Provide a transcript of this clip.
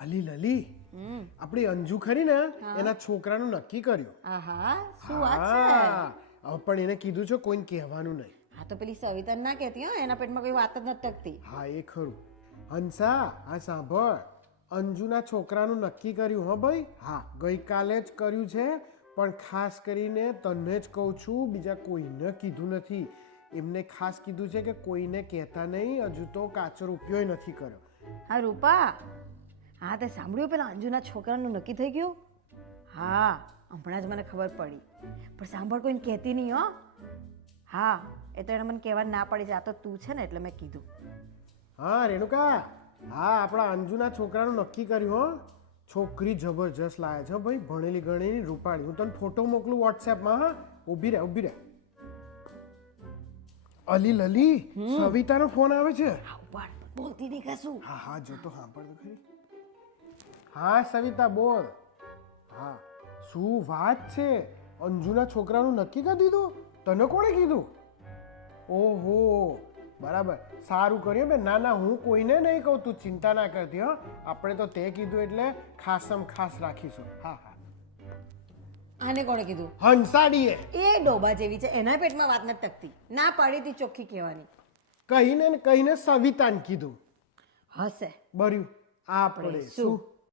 અલી લલી આપણી અંજુ ખરી ને એના છોકરાનું નક્કી કર્યું. આહા શું વાત છે. હા પણ એને કીધું છે કોઈને કહેવાનું નહીં. હા તો પેલી સવિતા ના કહેતી હો એના પેટમાં કોઈ વાત જ નથી ટકતી. હા એ ખરું. હંસા આ સાંભળ, અંજુના છોકરાનું નક્કી કર્યું હો ભાઈ. હા ગઈકાલે જ કર્યું છે, પણ ખાસ કરીને તને જ કહું છું, બીજા કોઈને કીધું નથી. એમને ખાસ કીધું છે કે કોઈને કહેતા નહીં, હજુ તો કાચો રૂપિયો નથી કર્યો. હા રૂપા, હા તે સાંભળ્યું પેલા અંજુના છોકરાનું નક્કી થઈ ગયું? હા હમણાં જ મને ખબર પડી, પણ સાંભળ કોઈને કહેતી નહીં હો. હા એ તો એને મને કહેવા ના પડી છે, આ તો તું છે ને એટલે મેં કીધું. હા રેણુકા, હા આપણા અંજુના છોકરાનું નક્કી કર્યું હો. છોકરી જબરજસ્ત લાવે છે ભાઈ, ભણેલી ગણેલી રૂપાળી. હું તને ફોટો મોકલું વોટ્સએપમાં. હા ઊભી રહે ઊભી રહે. અલી લલી, સવિતાનો ફોન આવે છે. હા ઉપાડ, બોલતી નહીં કશું. હા હા જોતો સાંભળ તો ખરી. હા સવિતા બોલ. હા શું વાત છે, અંજુના છોકરાનું નક્કી કરી દીધું? તને કોણે કીધું? ઓહો બરાબર, સારું કર્યું બે. ના ના હું કોઈને નહીં કહું, તું ચિંતા ના કરતી. હા આપણે તો તે કીધું એટલે ખાસમ ખાસ રાખીશું. હા હા. આને કોણે કીધું? હંસાડીએ એ ડોબા જેવી છે, એના પેટમાં વાત નથી ટકતી. ના પાડી હતી ચોખ્ખી કહેવાની. કહીને ને કહીને સવિતાને કીધું. હશે બર્યું આપણે શું